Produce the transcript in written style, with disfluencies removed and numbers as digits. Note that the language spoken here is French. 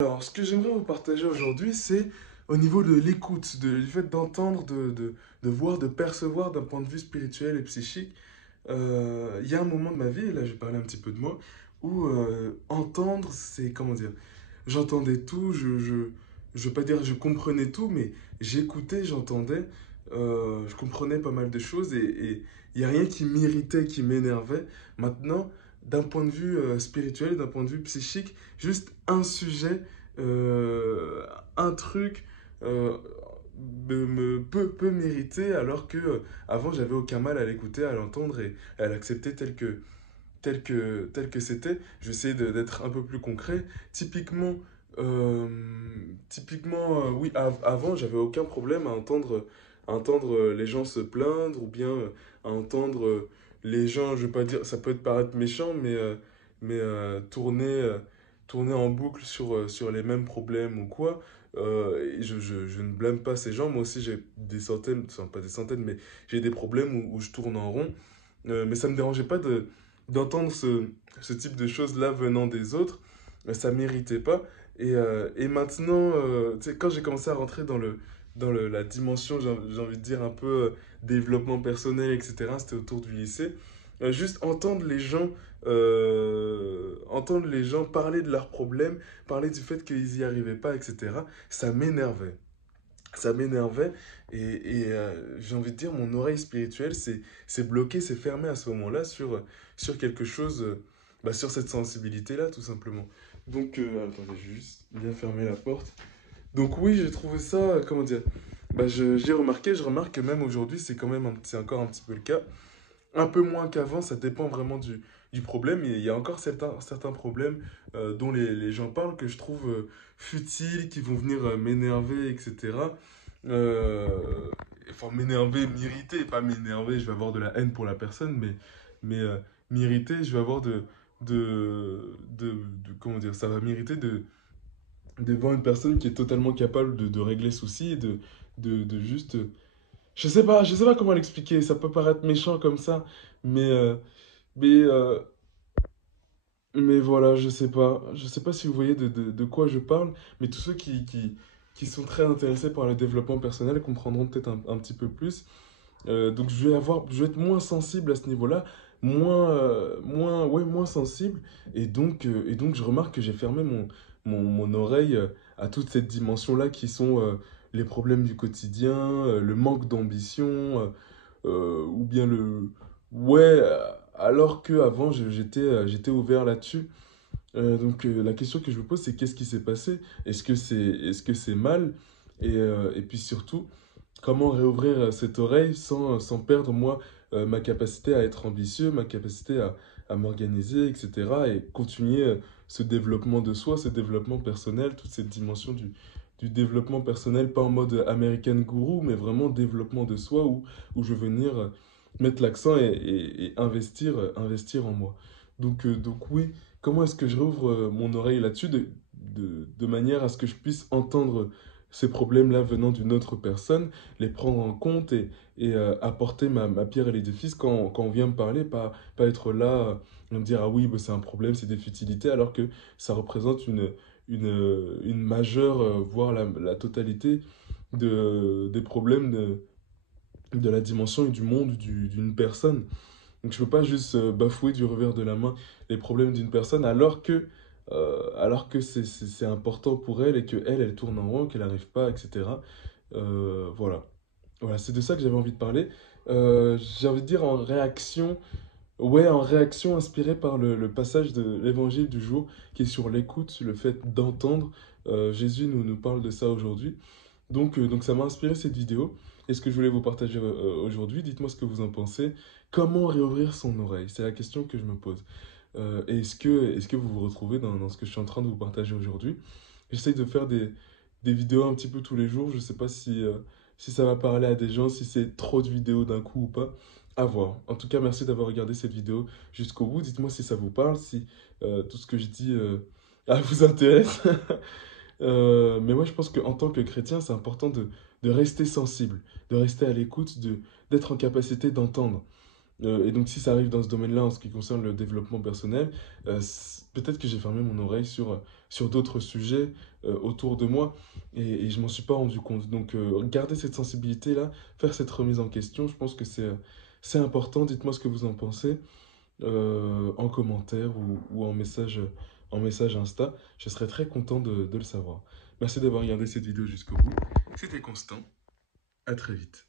Alors, ce que j'aimerais vous partager aujourd'hui, c'est au niveau de l'écoute, du fait d'entendre, de voir, de percevoir d'un point de vue spirituel et psychique. Il y a un moment de ma vie, et là je vais parler un petit peu de moi, où entendre, c'est, comment dire, j'entendais tout, je veux pas dire je comprenais tout, mais j'écoutais, j'entendais, je comprenais pas mal de choses et il n'y a rien qui m'irritait, qui m'énervait. Maintenant, d'un point de vue spirituel, d'un point de vue psychique, juste un sujet, un truc euh, peut m'irriter alors que avant j'avais aucun mal à l'écouter, à l'entendre et à l'accepter tel que c'était. J'essaie d'être un peu plus concret. Typiquement, euh, oui, avant, j'avais aucun problème à entendre les gens se plaindre ou bien à entendre les gens, je vais pas dire, ça peut paraître méchant, mais tourner en boucle sur les mêmes problèmes ou quoi. Et je ne blâme pas ces gens. Moi aussi, j'ai des centaines, enfin pas des centaines, mais j'ai des problèmes où je tourne en rond. Mais ça me dérangeait pas d'entendre ce type de choses-là venant des autres. Ça méritait pas. Et maintenant, tu sais, quand j'ai commencé à rentrer la dimension, j'ai envie de dire, un peu développement personnel, etc., c'était autour du lycée. Juste entendre les gens parler de leurs problèmes, parler du fait qu'ils y arrivaient pas, etc., ça m'énervait. Ça m'énervait et j'ai envie de dire, mon oreille spirituelle s'est bloquée, s'est fermée à ce moment-là sur quelque chose, sur cette sensibilité-là, tout simplement. Donc, attendez, je vais juste bien fermer la porte. Donc oui, j'ai trouvé ça, comment dire, j'ai remarqué, je remarque que même aujourd'hui, c'est encore un petit peu le cas. Un peu moins qu'avant, ça dépend vraiment du problème. Il y a encore certains problèmes dont les gens parlent que je trouve futiles, qui vont venir m'énerver, etc. Euh, enfin, m'énerver, m'irriter, pas m'énerver, je vais avoir de la haine pour la personne, mais m'irriter, je vais avoir comment dire, ça va m'irriter de voir une personne qui est totalement capable de régler le souci et de juste je sais pas comment l'expliquer, ça peut paraître méchant comme ça, mais, euh, mais, euh, mais voilà, je sais pas si vous voyez de quoi je parle, mais tous ceux qui sont très intéressés par le développement personnel comprendront peut-être un petit peu plus. Donc je vais être moins sensible à ce niveau-là, moins sensible, et donc je remarque que j'ai fermé mon oreille à toute cette dimension-là qui sont les problèmes du quotidien, le manque d'ambition, ou bien ouais, alors que avant j'étais ouvert là-dessus. La question que je me pose, c'est qu'est-ce qui s'est passé? Est-ce que c'est mal? Et puis surtout, comment réouvrir cette oreille sans perdre, moi, ma capacité à être ambitieux, ma capacité à m'organiser, etc. Et continuer ce développement de soi, ce développement personnel, toute cette dimension du développement personnel, pas en mode American Guru, mais vraiment développement de soi où je veux venir mettre l'accent et investir en moi. Donc oui, comment est-ce que je réouvre mon oreille là-dessus de manière à ce que je puisse entendre ces problèmes-là venant d'une autre personne, les prendre en compte et apporter ma pierre à l'édifice quand on vient me parler, pas être là, me dire ah oui, bah, c'est un problème, c'est des futilités, alors que ça représente une majeure, voire la totalité des problèmes de la dimension et du monde d'une personne. Donc je peux pas juste bafouer du revers de la main les problèmes d'une personne alors que c'est important pour elle et qu'elle, elle tourne en rond, qu'elle n'arrive pas, etc. Voilà. Voilà, c'est de ça que j'avais envie de parler. J'ai envie de dire en réaction, ouais, en réaction inspirée par le passage de l'évangile du jour qui est sur l'écoute, le fait d'entendre. Jésus nous parle de ça aujourd'hui. Donc ça m'a inspiré cette vidéo. Et ce que je voulais vous partager aujourd'hui, dites-moi ce que vous en pensez. Comment réouvrir son oreille? C'est la question que je me pose. Et est-ce que vous vous retrouvez dans ce que je suis en train de vous partager aujourd'hui? J'essaye de faire des vidéos un petit peu tous les jours. Je ne sais pas si ça va parler à des gens, si c'est trop de vidéos d'un coup ou pas. À voir. En tout cas, merci d'avoir regardé cette vidéo jusqu'au bout. Dites-moi si ça vous parle, si tout ce que je dis vous intéresse. Mais moi, je pense qu'en tant que chrétien, c'est important de rester sensible, de rester à l'écoute, d'être en capacité d'entendre. Et donc si ça arrive dans ce domaine-là en ce qui concerne le développement personnel, peut-être que j'ai fermé mon oreille sur d'autres sujets autour de moi et je m'en suis pas rendu compte. Donc garder cette sensibilité-là, faire cette remise en question, je pense que c'est important. Dites-moi ce que vous en pensez en commentaire ou en message Insta. Je serais très content de le savoir. Merci d'avoir regardé cette vidéo jusqu'au bout. C'était Constant. À très vite.